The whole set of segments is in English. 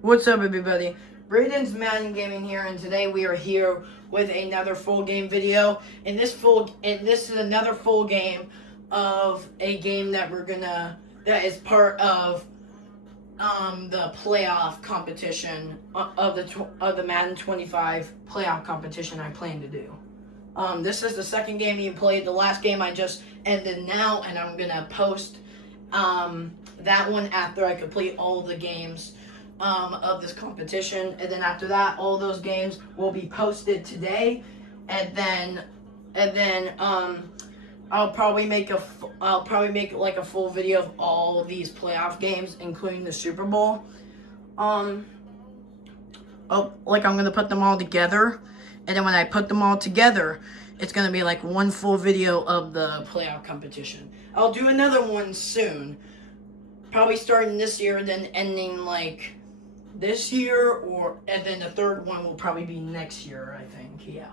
What's up, everybody? Braden's Madden Gaming here, and today we are here with another full game video. And this is another full game of a game that that is part of the playoff competition of the Madden 25 playoff competition I plan to do. This is the second game you played. The last game I just ended now, and I'm gonna post that one after I complete all the games of this competition, and then after that, all those games will be posted today, and then I'll probably make like a full video of all of these playoff games, including the Super Bowl. I'm gonna put them all together, and then when I put them all together, it's gonna be like one full video of the playoff competition. I'll do another one soon, probably starting this year, then ending like this year, and then the third one will probably be next year, I think. Yeah.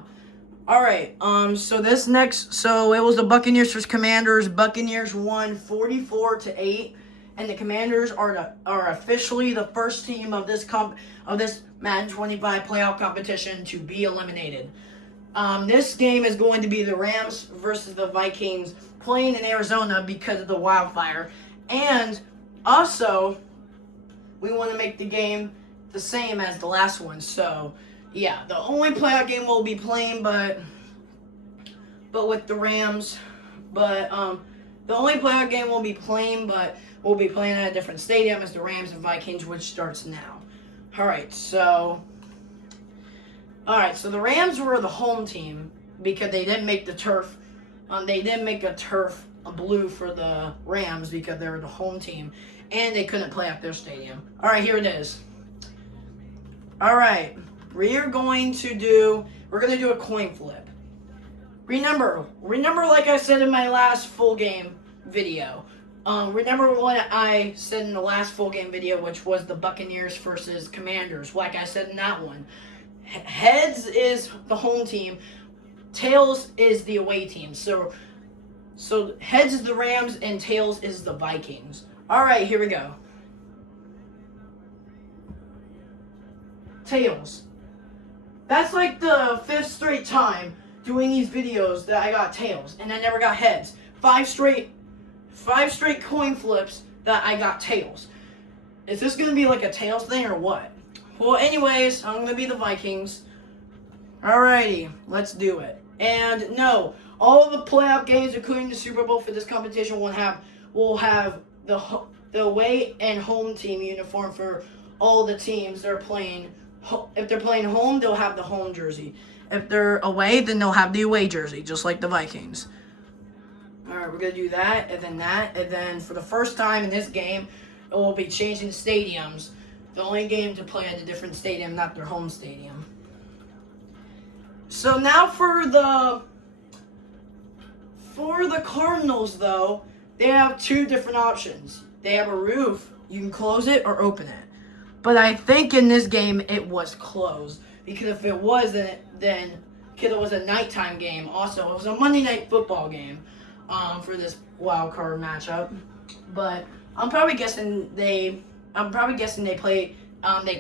All right. So it was the Buccaneers versus Commanders. Buccaneers won 44-8, and the Commanders are officially the first team of this Madden 25 playoff competition to be eliminated. This game is going to be the Rams versus the Vikings, playing in Arizona because of the wildfire, and also we want to make the game the same as the last one. So, yeah, the only playoff game we'll be playing, but with the Rams, the only playoff game we'll be playing, but we'll be playing at a different stadium as the Rams and Vikings, which starts now. All right, so the Rams were the home team because they didn't make the turf. They didn't make a turf blue for the Rams because they were the home team, and they couldn't play at their stadium. All right, here it is. All right, we're gonna do a coin flip. Remember, like I said in my last full game video. Remember what I said in the last full game video, which was the Buccaneers versus Commanders. Like I said in that one, heads is the home team, tails is the away team. So heads is the Rams and tails is the Vikings. All right, here we go. Tails. That's like the 5th straight time doing these videos that I got tails, and I never got heads. 5 straight coin flips that I got tails. Is this gonna be like a tails thing or what? Well, anyways, I'm gonna be the Vikings. Alrighty, let's do it. And no, all of the playoff games, including the Super Bowl for this competition, will have the away and home team uniform for all the teams they're playing. If they're playing home, they'll have the home jersey. If they're away, then they'll have the away jersey, just like the Vikings. All right, we're gonna do that, and then for the first time in this game, it will be changing stadiums. The only game to play at a different stadium, not their home stadium. So now for the Cardinals, though, they have 2 different options. They have a roof. You can close it or open it. But I think in this game it was closed, because if it wasn't, then because it was a nighttime game. Also, it was a Monday Night Football game for this wild card matchup. But I'm probably guessing they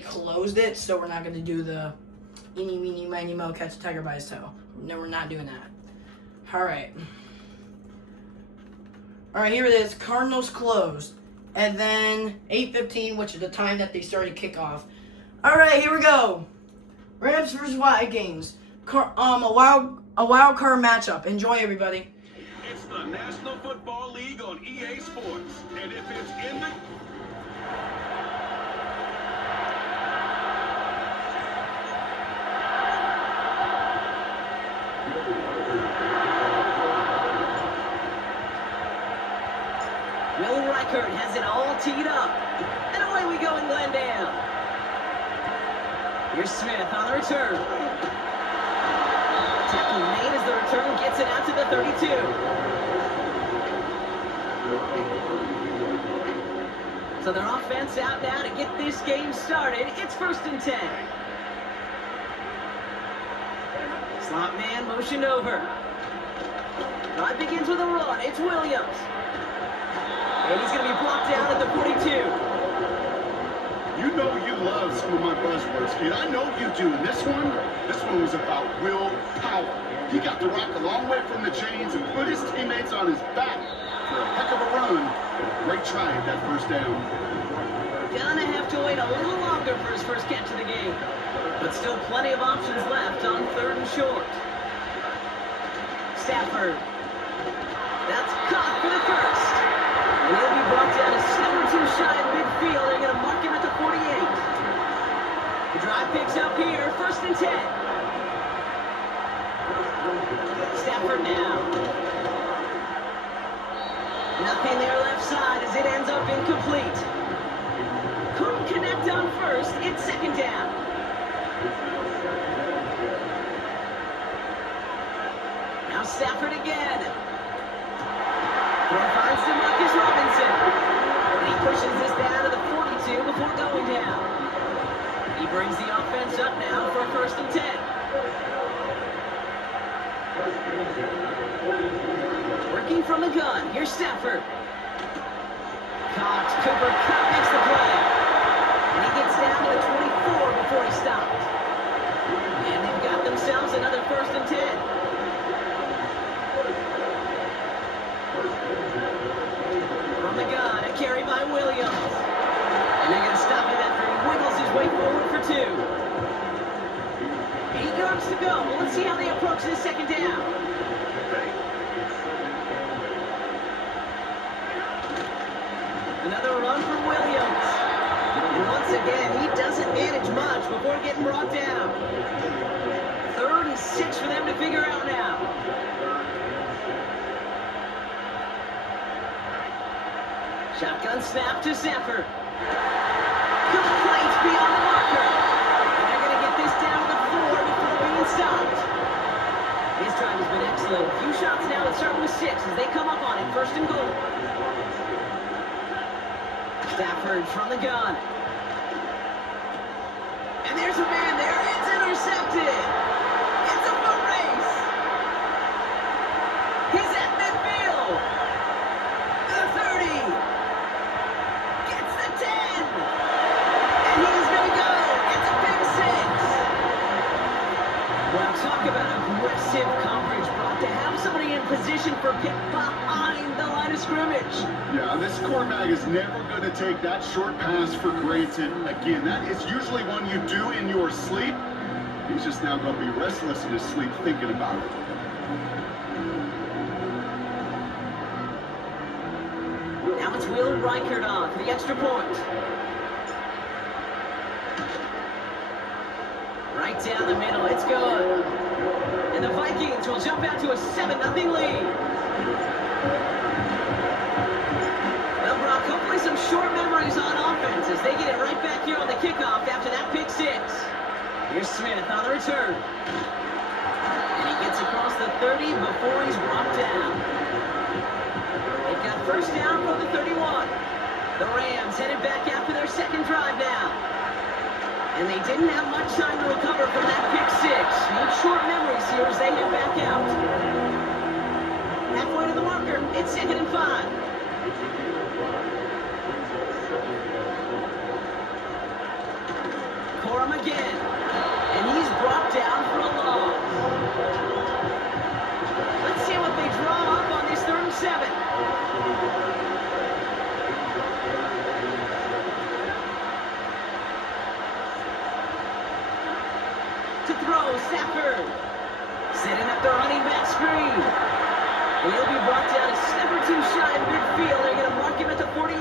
closed it, so we're not going to do the eeny, meeny, miny, mo, catch a tiger by his toe. No, we're not doing that. All right, here it is. Cardinals closed. And then 8:15, which is the time that they started kickoff. All right, here we go. Rams versus Vikings. A wild card matchup. Enjoy, everybody. It's the National Football League on EA Sports, and if it's in the Will Reichert has it all teed up. And away we go in Glendale. Here's Smith on the return. Tackle made as the return gets it out to the 32. So their offense out now to get this game started. It's 1st and 10. Slot man motioned over. Drive begins with a run. It's Williams. And he's going to be blocked down at the 42. You know you love some of my buzzwords, kid. I know you do. And this one was about willpower. He got the rock a long way from the chains and put his teammates on his back for a heck of a run. And a great try at that first down. Gonna have to wait a little longer for his first catch of the game. But still plenty of options left on 3rd and short. Stafford. That's caught for the first. And he'll be brought down a step or two shy of midfield. They're going to mark him at the 48. The drive picks up here, 1st and 10. Stafford now. Nothing there left side as it ends up incomplete. Couldn't connect on 1st, it's 2nd down. Now Stafford again. Throw finds Demarcus Robinson. And he pushes this down to the 42 before going down. He brings the offense up now for a 1st and 10. Working from the gun, here's Stafford. Caught, Cooper Kupp makes the play. And he gets down to the 24 before he stopped. And they've got themselves another 1st and 10. From the gun, a carry by Williams. And they're going to stop him after he wiggles his way forward for 2. 8 yards to go. Well, let's see how they approach this 2nd down. Another run from Williams. And once again, he doesn't manage much before getting brought down. 3rd and 6 for them to figure out now. Shotgun snap to Stafford. Complete beyond the marker. And they're going to get this down to the 4 before being stopped. His drive has been excellent. A few shots now that start with 6 as they come up on it. 1st and goal. Stafford from the gun. And there's a man there. It's intercepted. It's a foot race. He's at midfield. The 30. Gets the 10. And he's going to go. It's a big 6. Well, talk about aggressive coverage, Brock, to have somebody in position for pick behind the line of scrimmage. Yeah, this quarterback is never going to take that short pass for granted. Again, that is usually one you do in your sleep. He's just now going to be restless in his sleep thinking about it. Now it's Will Reichert on for the extra point. Right down the middle, it's good. And the Vikings will jump out to a 7-0 lead. Well, Brock, hopefully some short memories on offense as they get it right back here on the kickoff after that pick 6. Here's Smith on the return. And he gets across the 30 before he's brought down. They've got 1st down from the 31. The Rams headed back after their 2nd drive now. And they didn't have much time to recover from that pick 6. Need short memories here as they head back out. Halfway to the marker, it's 2nd and 5. Corum again. And he's brought down for a loss. Let's see what they draw up on this 3rd and 7. To throw, Stafford. Setting up the running back screen. And he'll be brought down a step or 2 shy of midfield. They're going to mark him at the 48.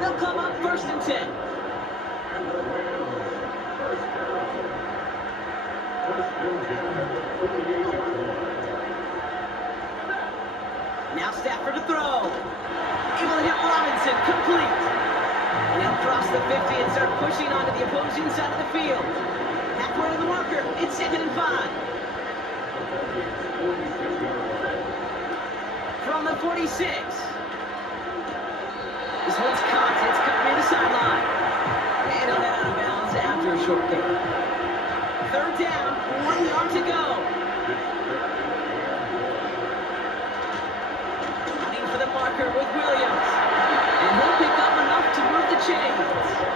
They'll come up 1st and 10. Now Stafford to throw. Able to hit Robinson, complete. And he'll cross the 50 and start pushing onto the opposing side of the field. Halfway to the marker, it's 2nd and 5. From the 46. This one's caught, it's cut near the sideline. And he'll head out of bounds after a short gain. 3rd down, 1 yard to go. Running for the marker with Williams. And he'll pick up enough to move the chains.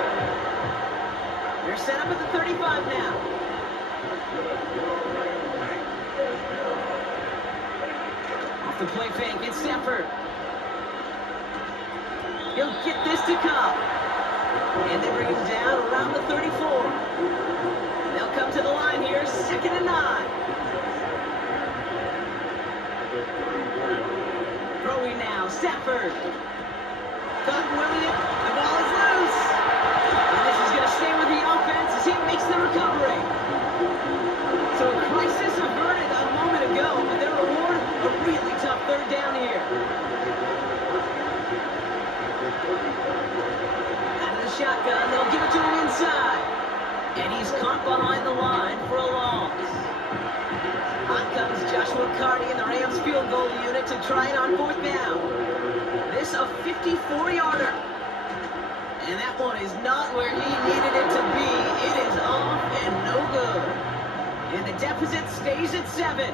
set up at the 35 now. Off the play fake, it's Stafford. He'll get this to Cobb. And they bring him down around the 34. They'll come to the line here, 2nd and 9. Throwing now, Stafford. Got Williams, the ball is loose. And this is going to stay with the offense as he makes the recovery. So a crisis averted a moment ago, but their reward, a really tough 3rd down here. Shotgun, they'll give it to him inside. And he's caught behind the line for a loss. On comes Joshua Carty in the Rams field goal unit to try it on 4th down. This a 54-yarder. And that one is not where he needed it to be. It is off and no good. And the deficit stays at 7.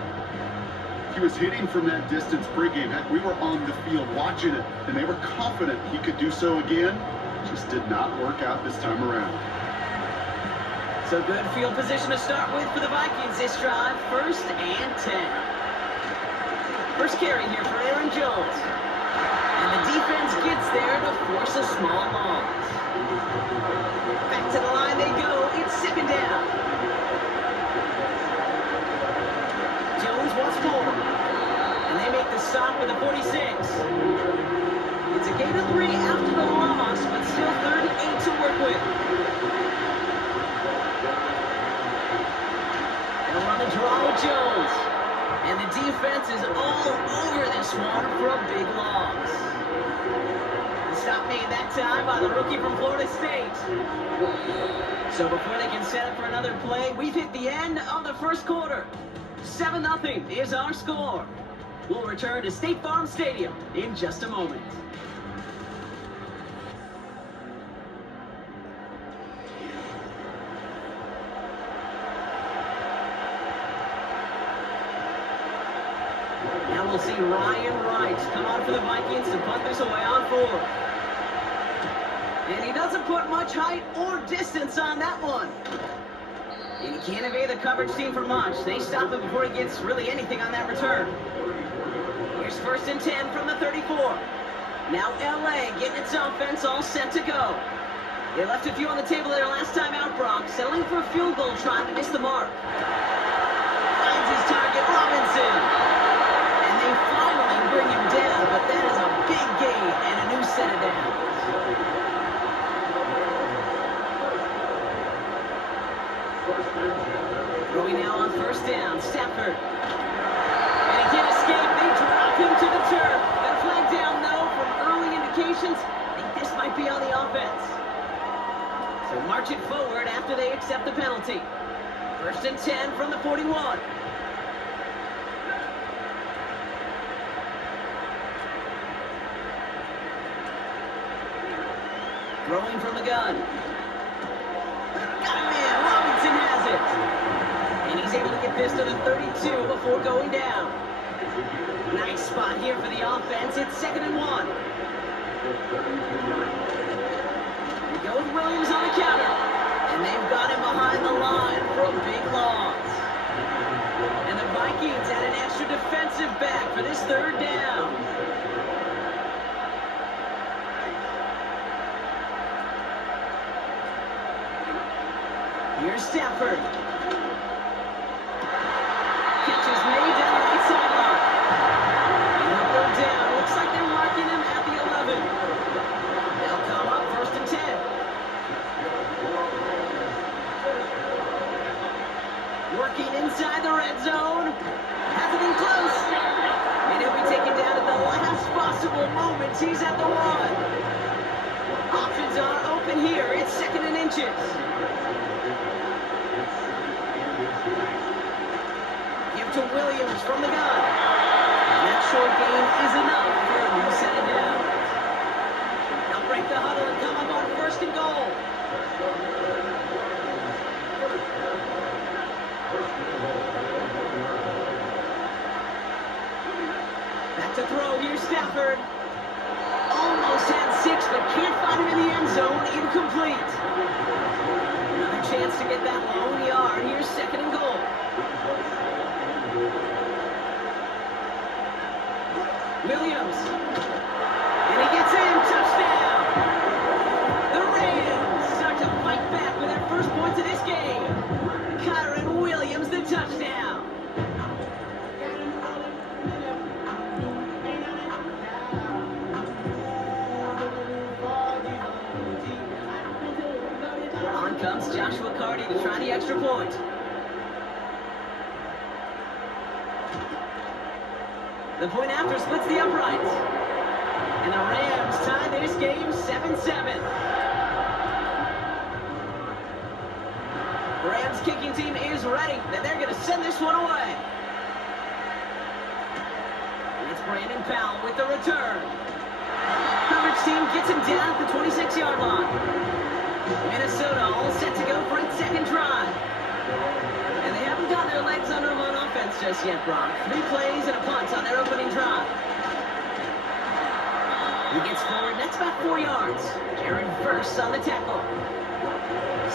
He was hitting from that distance pregame. Heck, we were on the field watching it, and they were confident he could do so again. Just did not work out this time around. So good field position to start with for the Vikings this drive. 1st and 10. First carry here for Aaron Jones. And the defense gets there to force a small loss. Back to the line they go. It's 2nd down. Jones once more. And they make the stop with a 46. It's a gain of 3 after the loss, but still 3rd and 8 to work with. They'll run the draw with Jones. And the defense is all over this one for a big loss. The stop made that time by the rookie from Florida State. So before they can set up for another play, we've hit the end of the 1st quarter. 7-0 is our score. We'll return to State Farm Stadium in just a moment. Now we'll see Ryan Wright come on for the Vikings to punt this away on 4th. And he doesn't put much height or distance on that one. And he can't evade the coverage team for much. They stop him before he gets really anything on that return. Here's 1st and 10 from the 34. Now LA getting its offense all set to go. They left a few on the table there last time out, Brock, settling for a field goal trying to miss the mark. Finds his target, Robinson. They finally bring him down, but that is a big gain and a new set of downs. Throwing now on 1st down, Stafford. And he can't escape. They drop him to the turf. Got a flag down, though, from early indications. I think this might be on the offense. So march it forward after they accept the penalty. 1st and 10 from the 41. Throwing from the gun. Got him in. Robinson has it. And he's able to get this to the 32 before going down. Nice spot here for the offense. It's 2nd and 1. We go with Williams on the counter. And they've got him behind the line for a big loss. And the Vikings add an extra defensive back for this 3rd down. Here's Stafford. Catch is made down the right sideline. And he'll go down. Looks like they're marking him at the 11. They'll come up 1st and 10. Working inside the red zone. Has it in close. And he'll be taken down at the last possible moment. He's at the 1. Options are open here. It's 2nd and inches. Give to Williams from the gun. And that short gain is enough for a new set of downs. They'll break the huddle and come up on 1st and goal. Back to throw. Here's Stafford. Almost had 6, but can't find him in the end zone. Incomplete. Another chance second and goal. Williams. And he gets in. Touchdown. The Rams start to fight back with their first points of this game. Kyron Williams, the touchdown. On comes Joshua Carty to try the extra point. The point after splits the uprights. And the Rams tie this game 7-7. Rams kicking team is ready, and they're going to send this one away. It's Brandon Powell with the return. Coverage team gets him down at the 26-yard line. Minnesota all set to go for its second drive. And they haven't got their legs under them on offense just yet, Brock. 3 plays and a punt on their opening drive. He gets forward, that's about 4 yards. Jared Verse on the tackle.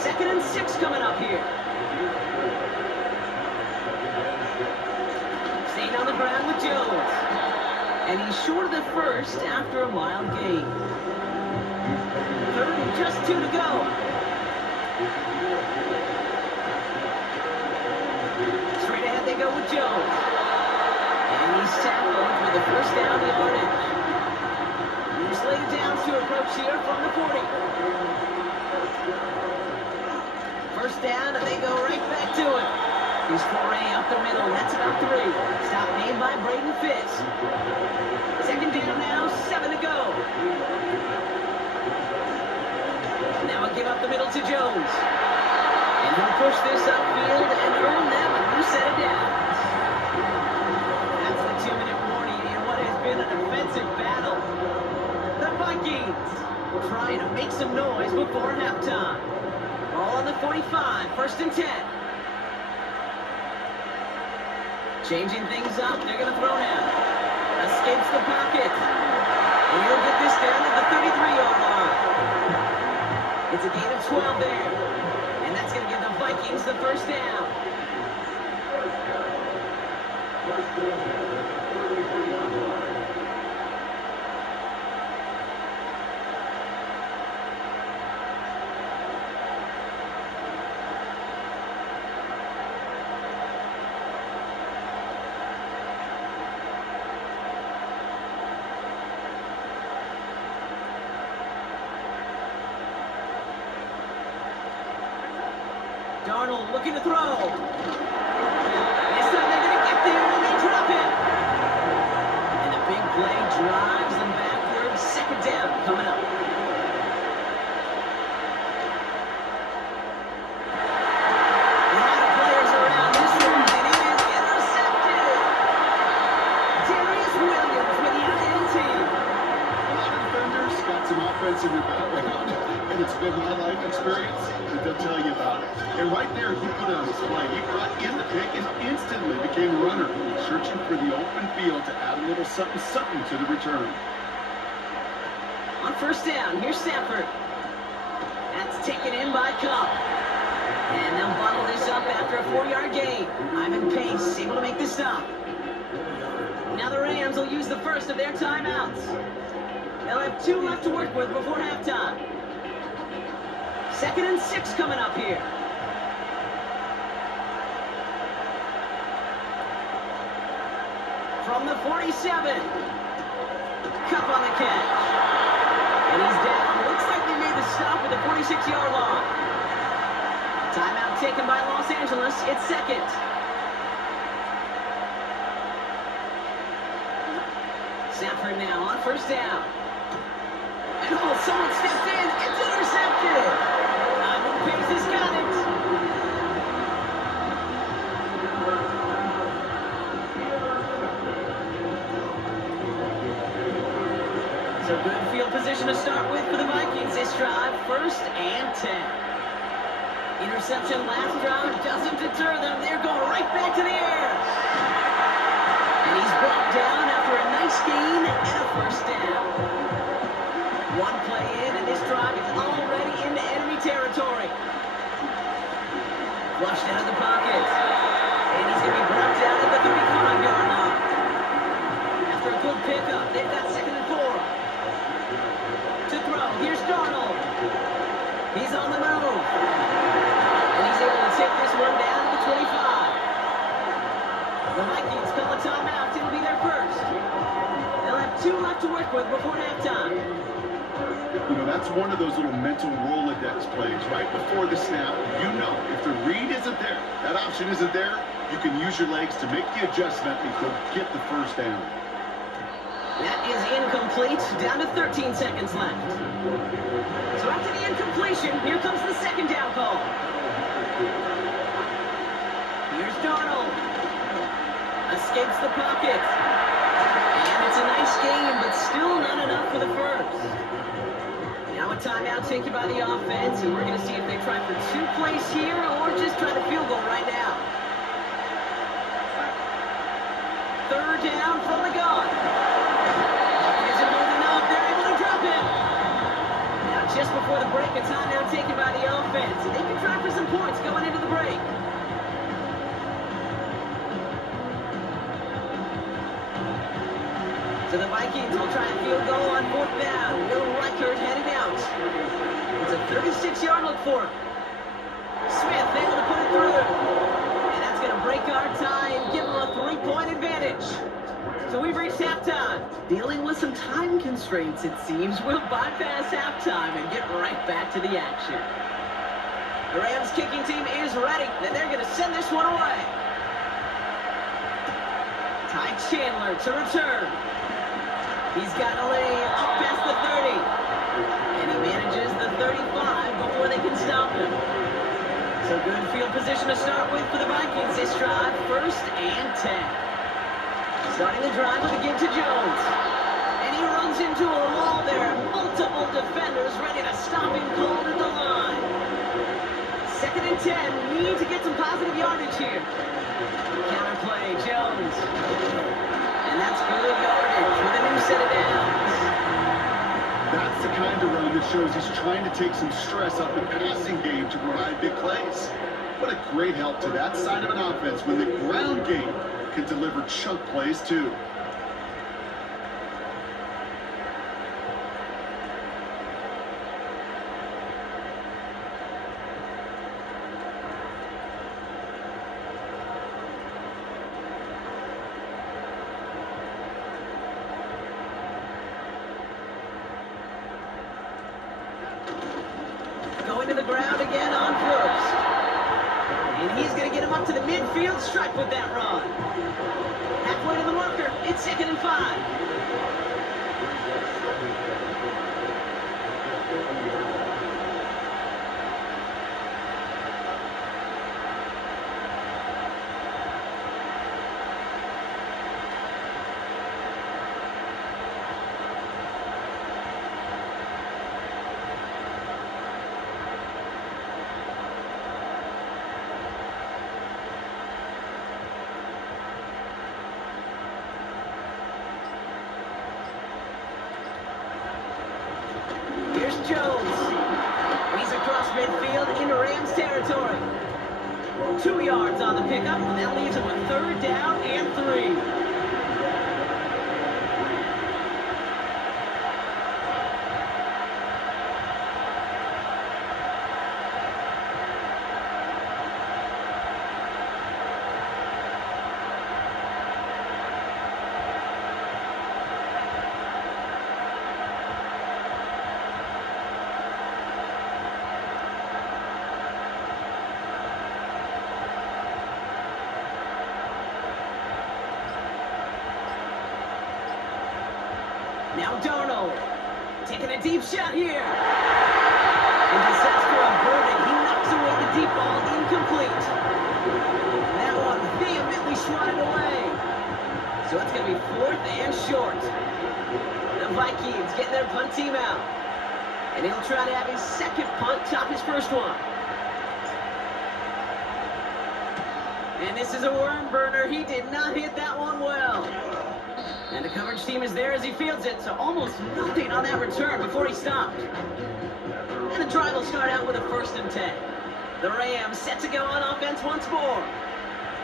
2nd and 6 coming up here. Staying on the ground with Jones. And he's short of the first after a mild gain. 3rd and just 2 to go. Straight ahead they go with Jones. And he's tackled with the first down yardage. He's laid it down to approach here from the 40. First down, and they go right back to it. He's foray up the middle, that's about 3. Stop made by Braden Fitz. 2nd down now, 7 to go. Now a give up the middle to Jones. And he'll push this upfield and earn them a new set of downs. That's the 2-minute warning in what has been an offensive battle. The Vikings trying to make some noise before halftime. Ball on the 45, 1st and 10. Changing things up, they're going to throw now. Escapes the pocket. And he'll get this down at the 33-yard line. It's a gain of 12 there. And that's going to give the Vikings the first down. Darnold looking to throw. This time they're going to get there and they drop it. And a big play drives them backwards. 2nd down coming up. A lot of players around this one, and it is intercepted. Darius Williams with the INT. A lot of defenders got some offense in their background, and it's been my life experience that they'll tell you about it. And right there, he put on his play. He brought in the pick and instantly became a runner, searching for the open field to add a little something to the return. On 1st down, here's Stafford. That's taken in by Cup. And they'll bundle this up after a 4-yard gain. Ivan Pace able to make the stop. Now the Rams will use the first of their timeouts. They'll have 2 left to work with before halftime. 2nd and 6 coming up here. From the 47. Cup on the catch. And he's down. Looks like they made the stop at the 46-yard line. Timeout taken by Los Angeles. It's 2nd. Stafford now on 1st down. And oh, someone stepped in. It's intercepted. Ivan Pace has got it. So good field position to start with for the Vikings this drive. 1st and 10. Interception last drive doesn't deter them. They're going right back to the air. And he's brought down after a nice gain and a 1st down. 1 play in, and this drive is already into enemy territory. Flushed out of the pocket. And he's going to be brought down at the 35-yard line. After a good pickup, they've got 2nd and 4. To throw, here's Darnold. He's on the move. And he's able to take this one down to the 25. The Vikings call a timeout. It'll be their first. They'll have 2 left to work with before halftime. You know, that's one of those little mental Rolodex plays. Right before the snap, you know, if the read isn't there, that option isn't there, you can use your legs to make the adjustment and go get the first down. That is incomplete. Down to 13 seconds left. So after the incompletion, here comes the 2nd down call. Here's Darnold. Escapes the pocket. And it's a nice game, but still not enough for the first. Now a timeout taken by the offense, and we're going to see if they try for 2 plays here or just try the field goal right now. 3rd down from the gun. Isn't moving up. They're able to drop him. Now just before the break, a timeout taken by the offense. They can try for some points going into the break. So the Vikings will try a field goal on 4th down. Will Reichert headed out. It's a 36-yard look for him. Smith able to put it through. And that's going to break our tie and give them a 3-point advantage. So we've reached halftime. Dealing with some time constraints, it seems. We'll bypass halftime and get right back to the action. The Rams kicking team is ready, and they're going to send this one away. Ty Chandler to return. He's got a lane up past the 30. And he manages the 35 before they can stop him. So good field position to start with for the Vikings this drive. 1st and 10. Starting the drive with a give to Jones. And he runs into a wall there. Multiple defenders ready to stop him cold at the line. 2nd and 10. Need to get some positive yardage here. Counter play, Jones. And that's good yardage with a new set of downs. That's the kind of run that shows he's trying to take some stress off the passing game to provide big plays. What a great help to that side of an offense when the ground game can deliver chunk plays too. Going to the ground again on 1st. And he's going to get him up to the midfield stripe with that run. Halfway to the marker, it's 2nd and 5. Here's Jones. He's across midfield into Rams territory. 2 yards on the pickup, and that leaves him with 3rd down and 3. Now Darnold, taking a deep shot here. And disaster averted. He knocks away the deep ball, incomplete. That one vehemently swatted away. So it's going to be 4th and short. The Vikings getting their punt team out. And he'll try to have his 2nd punt top his 1st one. And this is a worm burner. He did not hit that one well. And the coverage team is there as he fields it, so almost nothing on that return before he stopped. And the drive will start out with a 1st and 10. The Rams set to go on offense once more.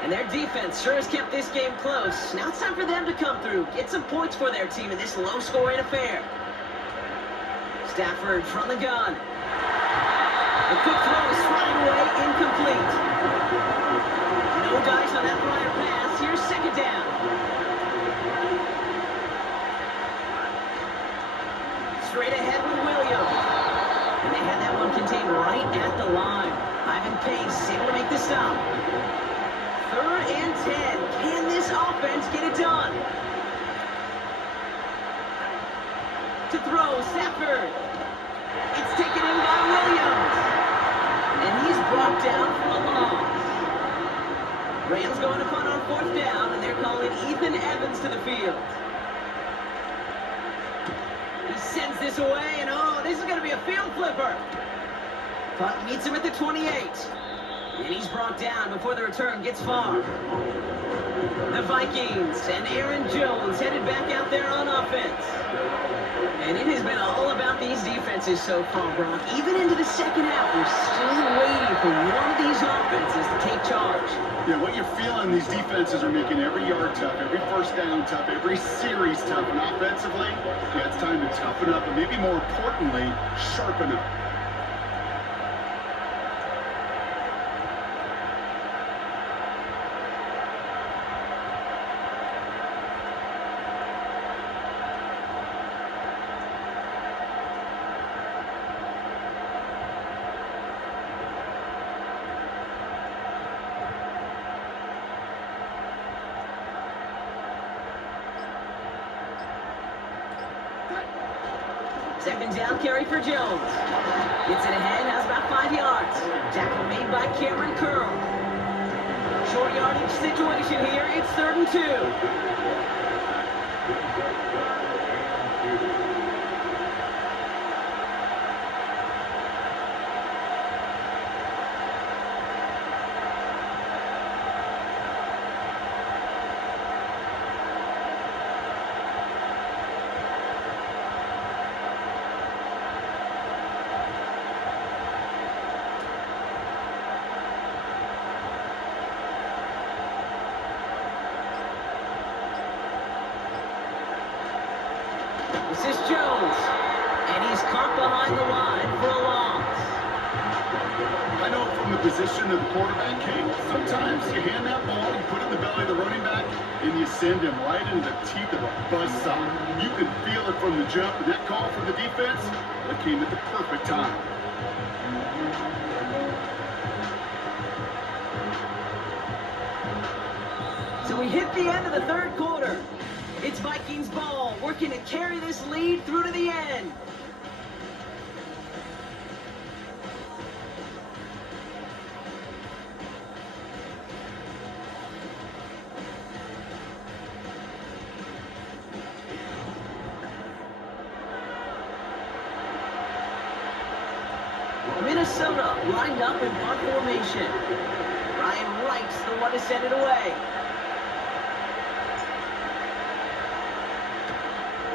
And their defense sure has kept this game close. Now it's time for them to come through, get some points for their team in this low-scoring affair. Stafford from the gun. The quick throw is swatted away, incomplete. No dice on that prior pass. Here's second down. Straight ahead with Williams. And they had that one contained right at the line. Ivan Pace able to make the stop. 3rd and 10. Can this offense get it done? To throw, Stafford. It's taken in by Williams. And he's brought down for a loss. Rams going to punt on 4th down, and they're calling Ethan Evans to the field. He sends this away, and oh, this is going to be a field flipper. Punt meets him at the 28. And he's brought down before the return gets far. The Vikings and Aaron Jones headed back out there on offense. And it has been all about these defenses so far, Brock. Even into the second half, we're still waiting for one of these offenses to take charge. Yeah, what you're feeling, these defenses are making every yard tough, every first down tough, every series tough. And offensively, yeah, it's time to toughen up and maybe more importantly, sharpen up. Second down carry for Jones. Gets it ahead, has about 5 yards. Tackle made by Cameron Curl. Short yardage situation here. It's 3rd and 2. This is Jones, and he's caught behind the line for a loss. I know from the position of the quarterback, King, sometimes you hand that ball, you put it in the belly of the running back, and you send him right into the teeth of a buzzsaw. You can feel it from the jump, and that call from the defense, that came at the perfect time. So we hit the end of the 3rd quarter. It's Vikings ball, working to carry this lead through to the end. Minnesota lined up in punt formation. Ryan Wright's the one to send it away.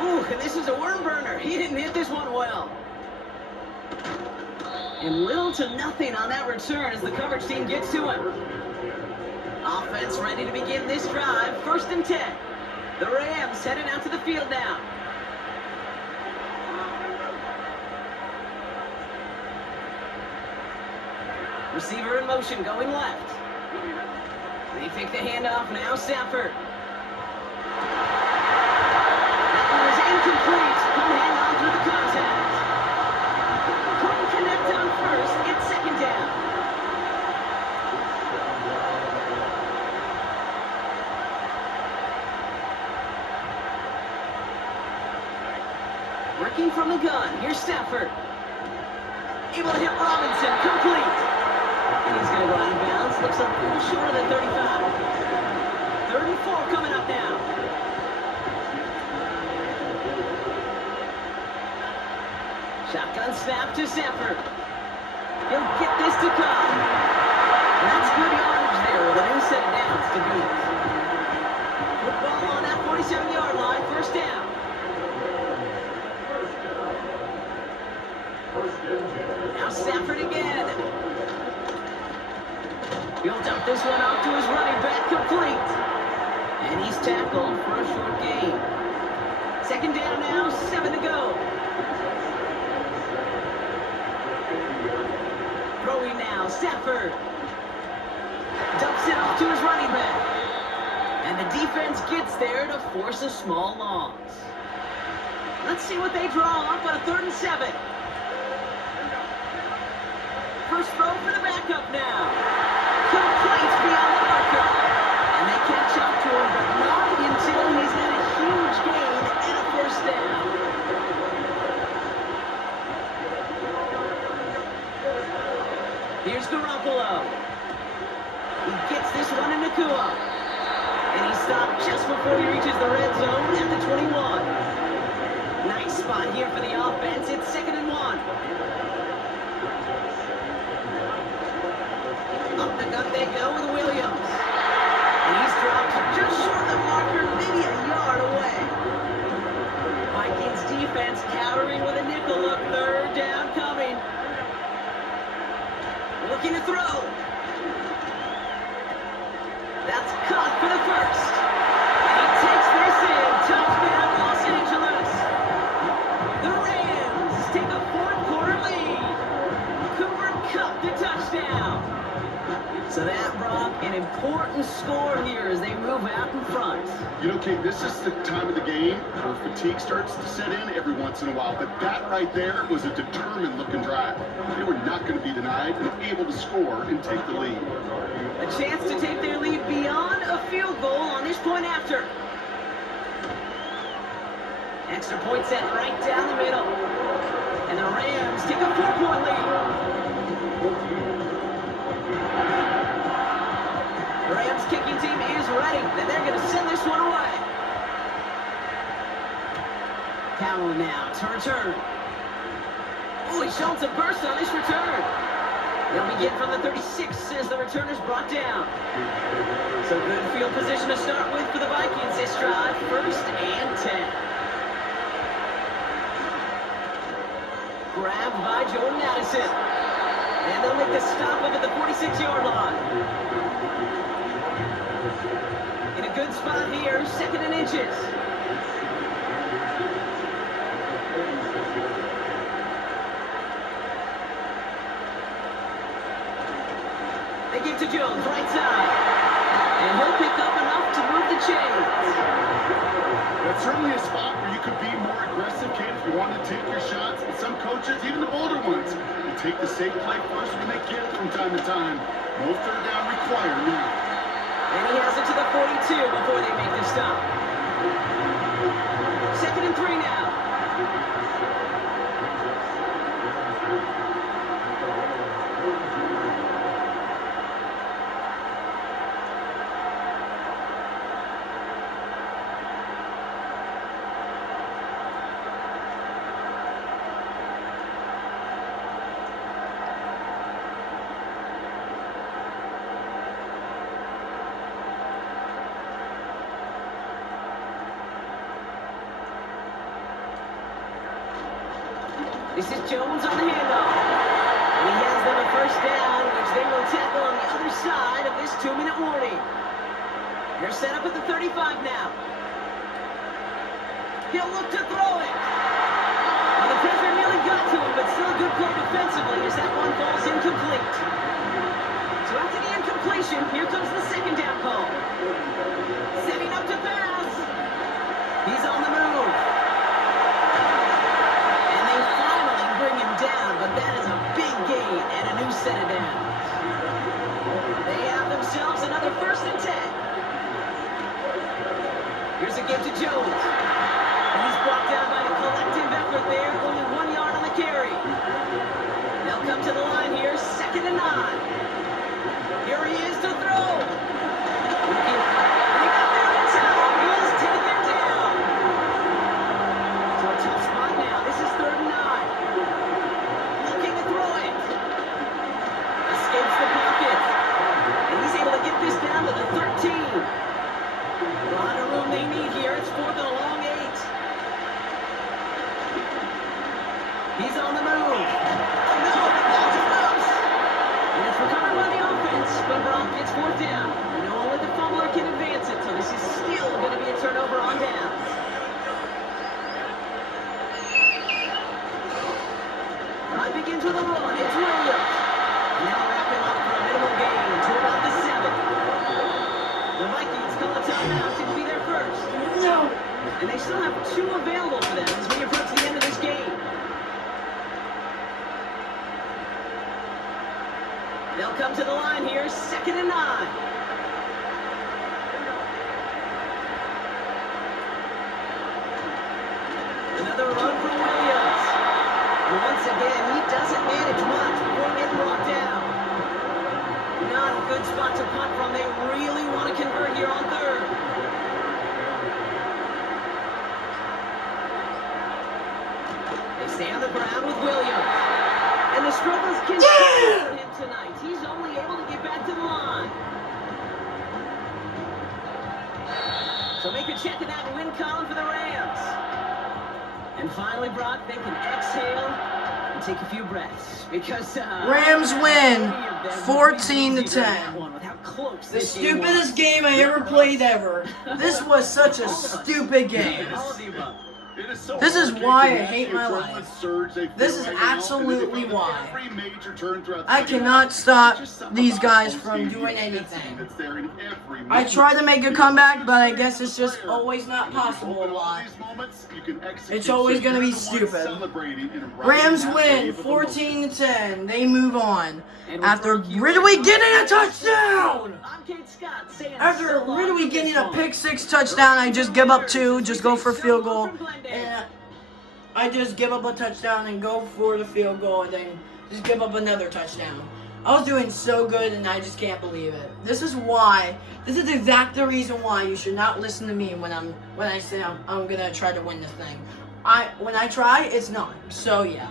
Ooh, and this is a worm burner. He didn't hit this one well. And little to nothing on that return as the coverage team gets to him. Offense ready to begin this drive. 1st and 10. The Rams heading out to the field now. Receiver in motion, going left. They take the handoff now, Stafford. That one is incomplete. Couldn't hang on through the contact. Couldn't connect on 1st. It's 2nd down. Working from the gun. Here's Stafford. Able to hit Robinson. Complete. And he's going to go out of bounds. Looks a little short of the 35. 34 coming up now. Shotgun snap to Stafford. He'll get this to come. And that's good yardage there with a new set of downs to beat. Football on that 47-yard line. 1st down. Now Stafford again. He'll dump this one off to his running back, complete. And he's tackled for a short gain. Second down now, 7 to go. Throwing now, Stafford. Dumps it off to his running back. And the defense gets there to force a small loss. Let's see what they draw up on a 3rd and 7. First throw for the backup now. Complete beyond the marker. And they catch up to him, but not until he's got a huge gain and a 1st down. Here's Garoppolo. He gets this one into Kua. And he stopped just before he reaches the red zone at the 21. Nice spot here for the offense. It's 2nd and 1. Up the gut they go with Williams. And he's dropped just short of the marker, maybe a yard away. Vikings defense countering with a nickel look. 3rd down coming. Looking to throw. That's caught for the 1st. And he takes this in. Touchdown, Los Angeles. The Rams take a 4th quarter lead. Cooper Kupp the touchdown. So that brought an important score here as they move out in front. You know, Kate, this is the time of the game where fatigue starts to set in every once in a while. But that right there was a determined-looking drive. They were not going to be denied and able to score and take the lead. A chance to take their lead beyond a field goal on this point after. Extra point set right down the middle. And the Rams take a 4-point lead. The Rams kicking team is ready, and they're going to send this one away. Powell now to return. Oh, he's shown some burst on this return. They'll begin from the 36 as the return is brought down. So good field position to start with for the Vikings this drive. 1st and 10. Grabbed by Jordan Addison. And they'll make the stop up at the 46-yard line. In a good spot here, 2nd and inches. They give to Jones, right side. And he'll pick up enough to move the chains. That's certainly a spot where you could be more aggressive, Kate, if you want to take your shots. And some coaches, even the bolder ones, will take the safe play first when they get it from time to time. No 3rd down required now. And he has it to the 42 before they make the stop. 2nd and 3 now. This is Jones on the handoff. And he has them a 1st down, which they will tackle on the other side of this 2-minute warning. They're set up at the 35 now. He'll look to throw it. Well, the pressure nearly got to him, but still a good play defensively as that one falls incomplete. So after the incompletion, here comes the 2nd down call. Setting up to pass. He's on the move. Bring him down, but that is a big gain and a new set of downs. They have themselves another 1st and 10. Here's a give to Jones. And he's brought down by a collective effort there, only 1 yard on the carry. They'll come to the line here, 2nd and 9. Here he is to throw. And he got there in time. He is taken down. So a tough spot now. This is 3rd and 9. Escapes the pocket. And he's able to get this down to the 13. A lot of room they need here. It's 4th and a long 8. He's on the move. Oh no, the ball is loose. And it's recovered by the offense, but Brock gets This is still going to be a turnover on downs. Drive begins with a run. It's Williams. And now wrap him up for a minimal gain to about the 7. The Vikings call a timeout to be there first. No. And they still have 2 available for them as we approach the end of this game. They'll come to the line here, 2nd and 9. Another run for Williams. And once again, he doesn't manage much before getting brought down. Not a good spot to punt from. They really want to convert here on 3rd. They stay on the ground with Williams. And the struggles continue for him tonight. He's only able to get back to the line. So make a check of that win column for the Rams. And finally, Brock, they can exhale and take a few breaths because Rams win 14-10. The stupidest game I ever played ever. This was such a stupid game. This is why I hate my life. This is absolutely why. I cannot stop these guys from doing anything. I try to make a comeback, but I guess it's just always not possible a lot. It's always going to be stupid. Rams win 14-10. They move on. After Ridley getting a touchdown! After Ridley getting a pick 6 touchdown, I just give up 2, just go for a field goal. And I just give up a touchdown and go for the field goal and then just give up another touchdown. I was doing so good and I just can't believe it. This is exactly the reason why you should not listen to me when I say I'm gonna try to win this thing. When I try, it's not. So yeah.